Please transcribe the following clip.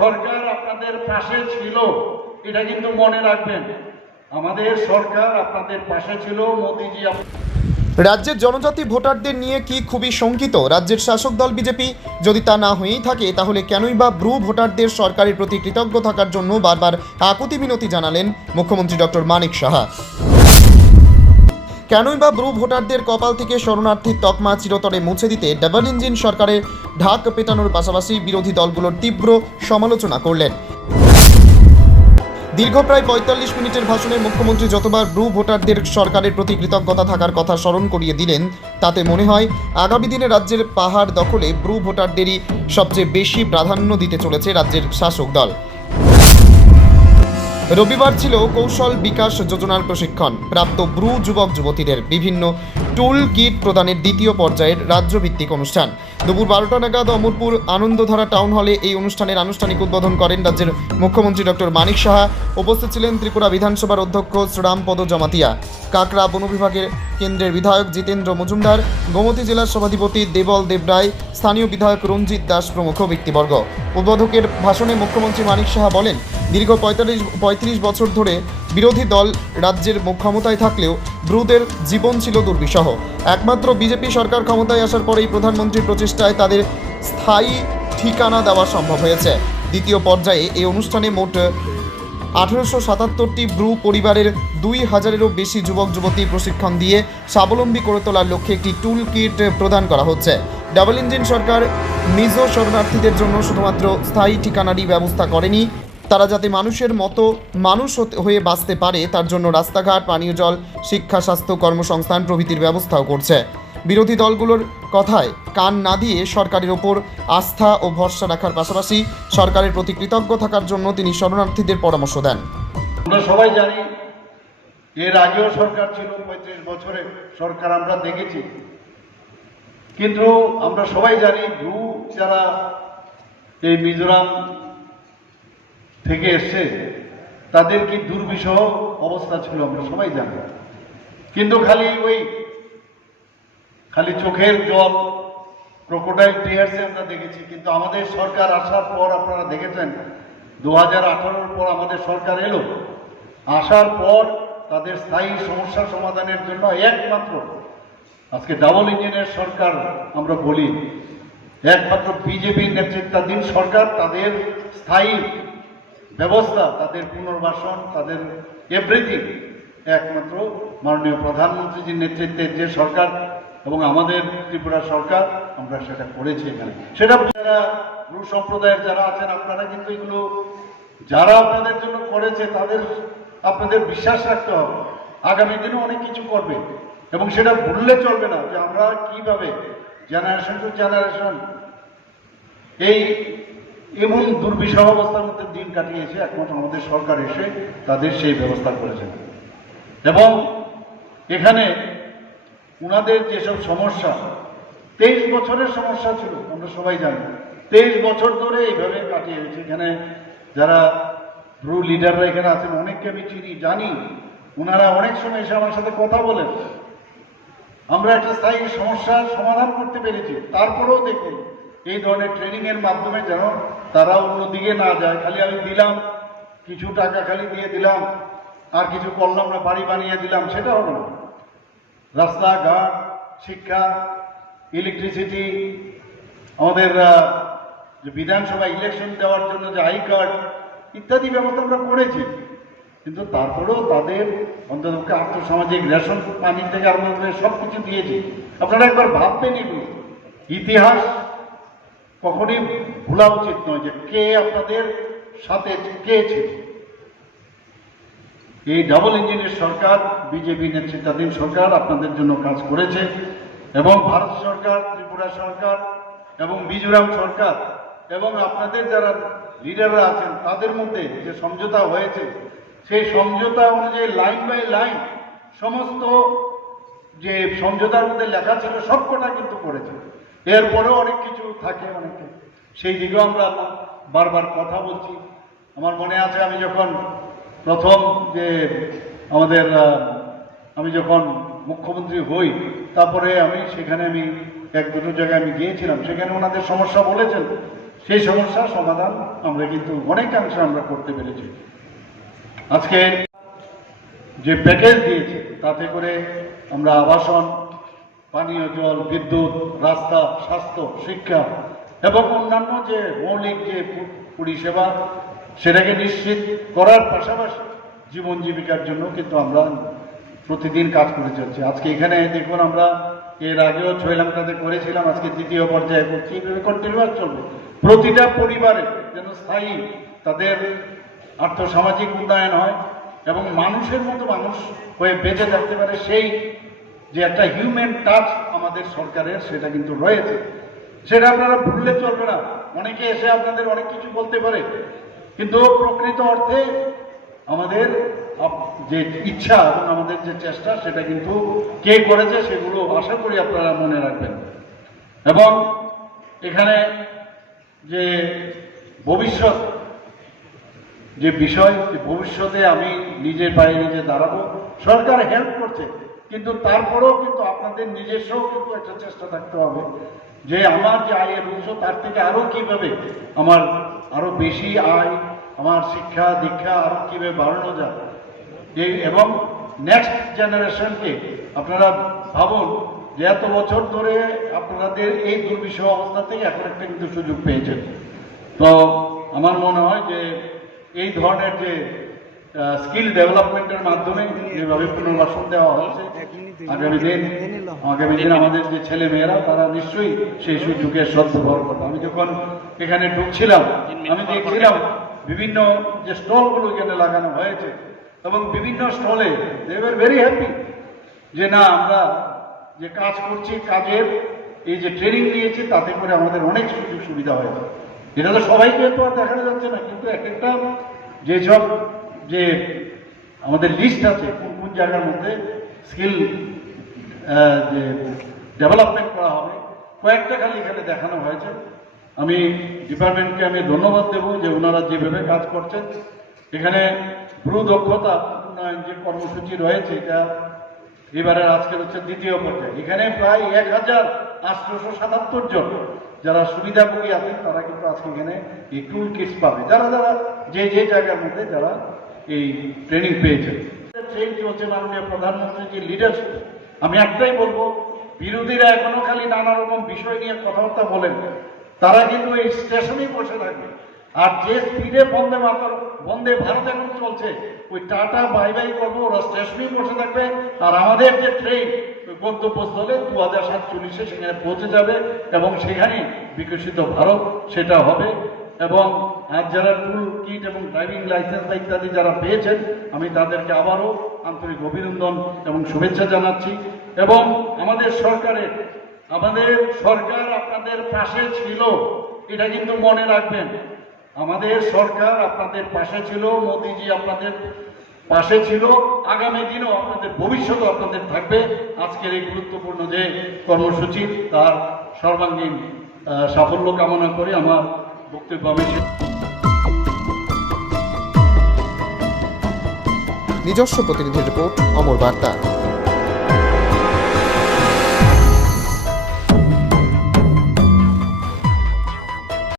সরকার আপনাদের পাশে ছিল, এটা কিন্তু মনে রাখবেন। আমাদের সরকার আপনাদের পাশে ছিল, মোদিজি। রাজ্যের জনজাতি ভোটারদের নিয়ে কি খুবই শঙ্কিত রাজ্যের শাসক দল বিজেপি? যদি তা না হয়েই থাকে তাহলে কেনই বা ব্রু ভোটারদের সরকারের প্রতি কৃতজ্ঞ থাকার জন্য বারবার আকুতি মিনতি জানালেন মুখ্যমন্ত্রী ডক্টর মানিক সাহা? কেনই বা ব্রু ভোটারদের কপাল থেকে শরণার্থীর তকমা চিরতরে মুছে দিতে ডাবল ইঞ্জিন সরকারের ঢাক পেটানোর পাশাপাশি বিরোধী দলগুলোর তীব্র সমালোচনা করলেন। দীর্ঘ প্রায় ৪৫ মিনিটের ভাষণে মুখ্যমন্ত্রী যতবার ব্রু ভোটারদের সরকারের প্রতি কৃতজ্ঞতা থাকার কথা স্মরণ করিয়ে দিলেন, তাতে মনে হয় আগামী দিনে রাজ্যের পাহাড় দখলে ব্রু ভোটারদেরই সবচেয়ে বেশি প্রাধান্য দিতে চলেছে রাজ্যের শাসক দল। রবিবার ছিল কৌশল বিকাশ যোজনার প্রশিক্ষণ প্রাপ্ত ব্রু যুবক যুবতীদের বিভিন্ন টুল কিট প্রদানের দ্বিতীয় পর্যায়ের রাজ্যভিত্তিক অনুষ্ঠান। দুপুর ১২টা নাগাদ অমরপুর আনন্দধারা টাউন হলে এই অনুষ্ঠানের আনুষ্ঠানিক উদ্বোধন করেন রাজ্যের মুখ্যমন্ত্রী ডক্টর মানিক সাহা। উপস্থিত ছিলেন ত্রিপুরা বিধানসভার অধ্যক্ষ শ্রীরামপদ জমাতিয়া, কাকড়া বন বিভাগের কেন্দ্রের বিধায়ক জিতেন্দ্র মজুমদার, গোমতী জেলার সভাধিপতি দেবল দেবরায়, স্থানীয় বিধায়ক রঞ্জিত দাস প্রমুখ ব্যক্তিবর্গ। উদ্বোধকের ভাষণে মুখ্যমন্ত্রী মানিক সাহা বলেন, দীর্ঘ ৩৫ বছর ধরে বিরোধী দল রাজ্যের ক্ষমতায় থাকলেও ব্রুদের জীবন ছিল দুর্বিষহ। একমাত্র বিজেপি সরকার ক্ষমতায় আসার পরেই প্রধানমন্ত্রীর প্রচেষ্টায় তাদের স্থায়ী ঠিকানা দেওয়া সম্ভব হয়েছে। দ্বিতীয় পর্যায়ে এই অনুষ্ঠানে মোট ১৮৭৭টি ব্রু পরিবারের ২,০০০-এরও বেশি যুবক যুবতী প্রশিক্ষণ দিয়ে স্বাবলম্বী করে তোলার লক্ষ্যে একটি টুল কিট প্রদান করা হচ্ছে। ডাবল ইঞ্জিন সরকার মিজো শরণার্থীদের জন্য শুধুমাত্র স্থায়ী ঠিকানারই ব্যবস্থা করেনি, তারা যাতে মানুষের মতো মানুষ হয়ে বাঁচতে পারে তার জন্য রাস্তাঘাট, পানীয় জল, শিক্ষা, স্বাস্থ্য, কর্মসংস্থান প্রভৃতির ব্যবস্থাও করছে। বিরোধী দলগুলোর কথায় কান না দিয়ে সরকারের ওপর আস্থা ও ভরসা রাখার পাশাপাশি সরকারের প্রতি কৃতজ্ঞ থাকার জন্য তিনি শরণার্থীদের পরামর্শ দেন। আমরা সবাই জানি, এর আগেও সরকার ছিল, ৩৫ বছরের সরকার আমরা দেখেছি, কিন্তু আমরা সবাই জানি ব্রু যারা এই মিজোরাম থেকে এসছে তাদের কি দুর্বিষহ অবস্থা ছিল আমরা সবাই জানি। কিন্তু খালি চোখের জল, ক্রোকোডাইল টিয়ার্সে আমরা দেখেছি। কিন্তু আমাদের সরকার আসার পর আপনারা দেখেছেন ২০১৮ পর আমাদের সরকার এলো, আসার পর তাদের স্থায়ী সমস্যা সমাধানের জন্য একমাত্র আজকে ডাবল ইঞ্জিনের সরকার আমরা বলি, একমাত্র বিজেপি নেতৃত্বাধীন সরকার তাদের স্থায়ী ব্যবস্থা, তাদের পুনর্বাসন, তাদের এভরিথিং একমাত্র মাননীয় প্রধানমন্ত্রীজির নেতৃত্বে যে সরকার এবং আমাদের ত্রিপুরা সরকার আমরা সেটা করেছি। এখানে সেটা যারা ব্রু সম্প্রদায়ের যারা আছেন আপনারা কিন্তু এগুলো যারা আপনাদের জন্য করেছে তাদের আপনাদের বিশ্বাস রাখতে হবে, আগামী দিনে অনেক কিছু করবে এবং সেটা ভুললে চলবে না যে আমরা কিভাবে জেনারেশন টু জেনারেশন এই এমন দুর্বিষহ অবস্থার মধ্যে দিন কাটিয়েছে। একমাত্র আমাদের সরকার এসে তাদের সেই ব্যবস্থা করেছে এবং এখানে ওনাদের যেসব সমস্যা 23 বছরের সমস্যা ছিল আমরা সবাই জানি, 23 বছর ধরে এইভাবে কাটিয়েছে। এখানে যারা ব্রু লিডাররা এখানে আছেন অনেককে আমি চিনি, জানি, ওনারা অনেক সময় এসে আমার সাথে কথা বলেন, আমরা একটা স্থায়ী সমস্যার সমাধান করতে পেরেছি। তারপরেও দেখুন এই ধরনের ট্রেনিং এর মাধ্যমে যেন তারা অন্যদিকে না যায়। খালি আমি দিলাম কিছু টাকা, খালি দিয়ে দিলাম আর কিছু করলাম না, বাড়ি বানিয়ে দিলাম, সেটা হলো না। রাস্তাঘাট, শিক্ষা, ইলেকট্রিসিটি, আমাদের যে বিধানসভা ইলেকশন দেওয়ার জন্য যে আই কার্ড ইত্যাদি ব্যবস্থা আমরা করেছি, কিন্তু তারপরেও তাদের অন্তত আর্থসামাজিক রেশন পানি থেকে আরম্ভ করে সব কিছু দিয়েছি। আপনারা একবার ভাববেন, এগুলো ইতিহাস কখনই ভোলা উচিত নয় যে কে আপনাদের সাথে কে ছিল। এই ডাবল ইঞ্জিনের সরকার, বিজেপি নেতৃত্বাধীন সরকার আপনাদের জন্য কাজ করেছে এবং ভারত সরকার, ত্রিপুরা সরকার এবং মিজোরাম সরকার এবং আপনাদের যারা লিডাররা আছেন তাদের মধ্যে যে সমঝোতা হয়েছে সেই সমঝোতা অনুযায়ী লাইন বাই লাইন সমস্ত যে সমঝোতার মধ্যে লেখা ছিল সবকটা কিন্তু করেছে। এরপরেও অনেক কিছু থাকে, অনেকে সেই দিকেও আমরা বারবার কথা বলছি। আমার মনে আছে আমি যখন প্রথম যে আমি যখন মুখ্যমন্ত্রী হই, তারপরে সেখানে আমি এক দুটো জায়গায় আমি গিয়েছিলাম, সেখানে ওনাদের সমস্যা বলেছেন সেই সমস্যার সমাধান আমরা কিন্তু অনেকাংশে আমরা করতে পেরেছি। আজকে যে প্যাকেজ দিয়েছে তাতে করে আমরা আবাসন, পানীয় জল, বিদ্যুৎ, রাস্তা, স্বাস্থ্য, শিক্ষা এবং অন্যান্য যে মৌলিক যে পরিষেবা সেটাকে নিশ্চিত করার পাশাপাশি জীবন জীবিকার জন্য কিন্তু আমরা প্রতিদিন কাজ করে চলছি। আজকে এখানে দেখুন, আমরা এর আগেও শ্রীলঙ্কাতে করেছিলাম, আজকে দ্বিতীয় পর্যায়ে করছি, এইভাবে কন্টিনিউয়াস চলবে। প্রতিটা পরিবারে যেন স্থায়ী তাদের আর্থসামাজিক উন্নয়ন হয় এবং মানুষের মতো মানুষ হয়ে বেঁচে থাকতে পারে, সেই যে একটা হিউম্যান টাচ আমাদের সরকারের সেটা কিন্তু রয়েছে। সেটা আপনারা ভুললে চলবে না। অনেকে এসে আপনাদের অনেক কিছু বলতে পারে, কিন্তু প্রকৃত অর্থে আমাদের যে ইচ্ছা এবং আমাদের যে চেষ্টা সেটা কিন্তু কে করেছে সেগুলো আশা করি আপনারা মনে রাখবেন। এবং এখানে যে ভবিষ্যৎ যে বিষয়, ভবিষ্যতে আমি নিজের পায়ে নিজে দাঁড়াবো, সরকার হেল্প করছে, কিন্তু তারপরেও কিন্তু আপনাদের নিজস্ব কিন্তু একটা চেষ্টা থাকতে হবে যে আমার যে আয়ের উৎস তার থেকে আরো কিভাবে আমার আরো বেশি আয়, আমার শিক্ষা দীক্ষা আরো কিভাবে বাড়ানো যায়। এবং নেক্সট জেনারেশনকে আপনারা ভাবুন যে এত বছর ধরে আপনাদের এই দুর্বিষহ অবস্থা থেকে এখন একটা কিন্তু সুযোগ পেয়েছেন। তো আমার মনে হয় যে এই ধরনের যে স্কিল ডেভেলপমেন্টের মাধ্যমে যেভাবে পুনর্বাসন দেওয়া হচ্ছে, আগামী দিন আমাদের যে ছেলে মেয়েরা তারা নিশ্চয়ই সেই সুযোগের সদ্ব্যবহার করবে। আমি যখন এখানে ঢুকছিলাম আমি দেখছিলাম বিভিন্ন যে স্টলগুলো এখানে লাগানো হয়েছে এবং বিভিন্ন স্টলে দে ওয়ার ভেরি হ্যাপি যে না, আমরা যে কাজ করছি, কাজের এই যে ট্রেনিং নিয়েছি তাতে করে আমাদের অনেক সুযোগ সুবিধা হয়েছে। এটা তো সবাইকে তো আর দেখানো যাচ্ছে না, কিন্তু এক একটা যেসব যে আমাদের লিস্ট আছে কোন কোন জায়গার মধ্যে স্কিল যে ডেভেলপমেন্ট করা হবে, কয়েকটা খালি এখানে দেখানো হয়েছে। আমি ডিপার্টমেন্টকে আমি ধন্যবাদ দেব যে ওনারা যেভাবে কাজ করছেন। এখানে ব্রু দক্ষতা উন্নয়ন যে কর্মসূচি রয়েছে, এটা এবারের আজকের হচ্ছে দ্বিতীয় পর্যায়ে। এখানে প্রায় 1877 জন যারা সুবিধাভোগী আছেন তারা কিন্তু আজকে এখানে এই টুল কিটস পাবে, যারা যারা যে যে জায়গার মধ্যে যারা এই ট্রেনিং পেয়েছেন। ট্রেন চলছে মাননীয় প্রধানমন্ত্রীর যে লিডারশিপ। আমি একটাই বলবো, বিরোধীরা এখনো খালি নানা রকম বিষয় নিয়ে কথাবার্তা বলেন, তারা কিন্তু এই স্টেশনেই বসে থাকবে। আর যে স্পিডে বন্দে ভারত এখন চলছে, ওই টাটা বাই বাই করবো, ওরা স্টেশনেই বসে থাকবে। আর আমাদের যে ট্রেন গন্তব্যস্থলে 2047 সেখানে পৌঁছে যাবে এবং সেখানে বিকশিত ভারত সেটা হবে। এবং আর যারা টুল কিট এবং ড্রাইভিং লাইসেন্স ইত্যাদি যারা পেয়েছেন, আমি তাদেরকে আবারও আন্তরিক অভিনন্দন এবং শুভেচ্ছা জানাচ্ছি। এবং আমাদের সরকার আপনাদের পাশে ছিল, এটা কিন্তু মনে রাখবেন। আমাদের সরকার আপনাদের পাশে ছিল, মোদিজি আপনাদের পাশে ছিল, আগামী দিনও আপনাদের, ভবিষ্যতেও আপনাদের থাকবে। আজকের এই গুরুত্বপূর্ণ যে কর্মসূচি তার সর্বাঙ্গীন সাফল্য কামনা করে আমার বক্তব্য আমি নিজস্ব প্রতিনিধি রিপোর্ট, অমর বার্তা।